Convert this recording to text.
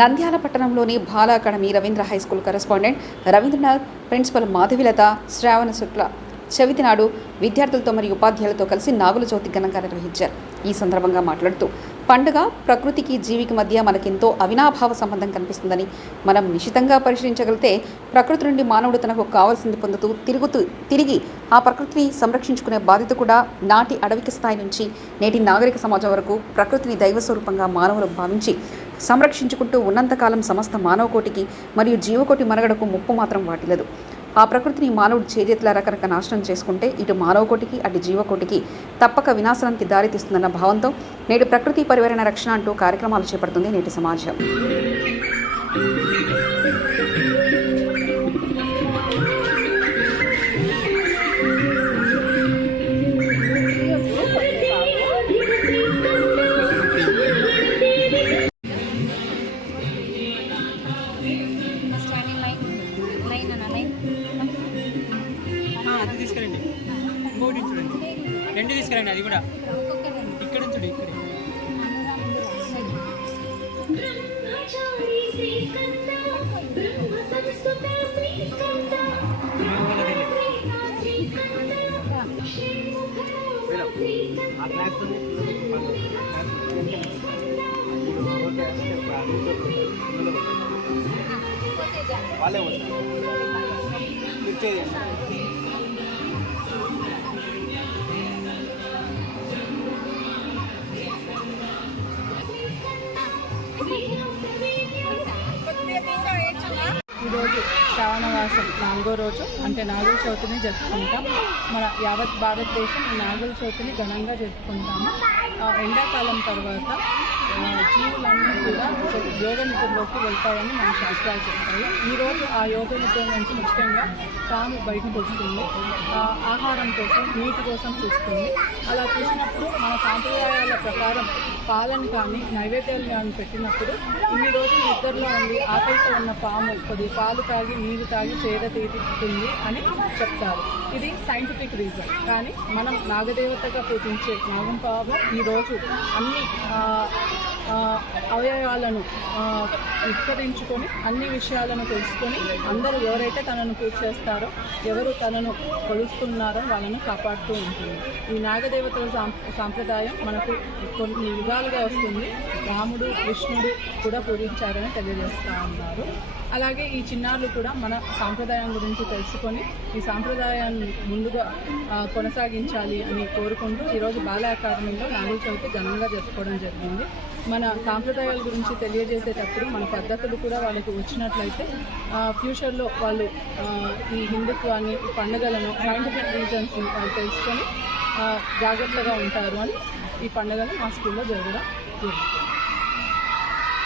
నంద్యాల పట్టణంలోని Bala academy Ravindra high school correspondent Ravindranath, principal Madhavilatha, శ్రావణ శుక్ల చవితి నాడు విద్యార్థులతో మరియు ఉపాధ్యాయులతో కలిసి నాగుల చవితి ఘనంగా నిర్వహించారు. ఈ సందర్భంగా మాట్లాడుతూ పండుగ ప్రకృతికి జీవికి మధ్య మనకెంతో అవినాభావ సంబంధం కనిపిస్తుందని, మనం నిశితంగా పరిశీలించగలిగితే ప్రకృతి నుండి మానవుడు తనకు కావాల్సింది పొందుతూ తిరిగి ఆ ప్రకృతిని సంరక్షించుకునే బాధ్యత కూడా నాటి అడవిక స్థాయి నుంచి నేటి నాగరిక సమాజం వరకు ప్రకృతిని దైవస్వరూపంగా మానవులు భావించి సంరక్షించుకుంటూ ఉన్నంతకాలం సమస్త మానవకోటికి మరియు జీవకోటి మనుగడకు ముప్పు మాత్రం వాటిల్లదు. ఆ ప్రకృతిని మానవుడు చేజేతుల రకరకాల నాశనం చేసుకుంటే ఇటు మానవకోటికి అటు జీవకోటికి తప్పక వినాశనానికి దారితీస్తుందన్న భావంతో నేడు ప్రకృతి పరిరక్షణ రక్షణ అంటూ కార్యక్రమాలు చేపడుతుంది నేటి సమాజం. అది తీసుకురండి, ఇంకోటి చూడండి, రెండు తీసుకురండి, అది కూడా ఇక్కడ చూడండి, ఇక్కడ వాళ్ళే ఈరోజు శ్రావణమాసం 4వ రోజు అంటే నాగుల చవితిని జరుపుకుంటాం. మన యావత్ భారతదేశం ఈ నాగుల చవితిని ఘనంగా జరుపుకుంటాము. ఎండాకాలం తర్వాత జీవులన్నీ కూడా యోగ నిద్రలోకి వెళ్తాయని మన శాస్త్రాలు చెప్తాయి. ఈరోజు ఆ యోగ నిద్ర నుంచి ముఖ్యంగా పాము బయటకు వస్తుంది, ఆహారం కోసం నీటి కోసం చూస్తుంది. అలా చూసినప్పుడు మన సాంప్రదాయాల ప్రకారం పాలను కానీ నైవేద్యాలు కానీ పెట్టినప్పుడు ఇన్ని రోజులు నిద్రలో ఉండి ఆకలితో ఉన్న పాము కొద్ది పాలు తాగి నీరు తాగి సేద తీరుతుంది అని చెప్తారు. ఇది సైంటిఫిక్ రీజన్. కానీ మనం నాగదేవతగా పూజించే నాగం పాము ఈరోజు అన్ని అవయవాలను విస్తరించుకొని అన్ని విషయాలను తెలుసుకొని అందరూ ఎవరైతే తనను పూజ చేస్తారో, ఎవరు తనను కొలుస్తున్నారో వాళ్ళను కాపాడుతూ ఉంటుంది. ఈ నాగదేవతల సాంప్రదాయం మనకు కొన్ని యుగాలుగా వస్తుంది. రాముడు, కృష్ణుడు కూడా పూజించారని తెలియజేస్తూ ఉన్నారు. అలాగే ఈ చిన్నారులు కూడా మన సాంప్రదాయం గురించి తెలుసుకొని ఈ సాంప్రదాయాన్ని ముందుగా కొనసాగించాలి అని కోరుకుంటూ ఈరోజు బాల అకాడమీలో నాగుల చవితి ఘనంగా జరుపుకోవడం జరిగింది. మన సాంప్రదాయాల గురించి తెలియజేసేటప్పుడు మన పద్ధతులు కూడా వాళ్ళకి వచ్చినట్లయితే ఫ్యూచర్లో వాళ్ళు ఈ హిందుత్వాన్ని, పండుగలను, సైంటిఫిక్ రీజన్స్ని వాళ్ళు తెలుసుకొని జాగ్రత్తగా ఉంటారు అని ఈ పండుగలు మా స్కూల్లో జరగడం జరుగుతుంది.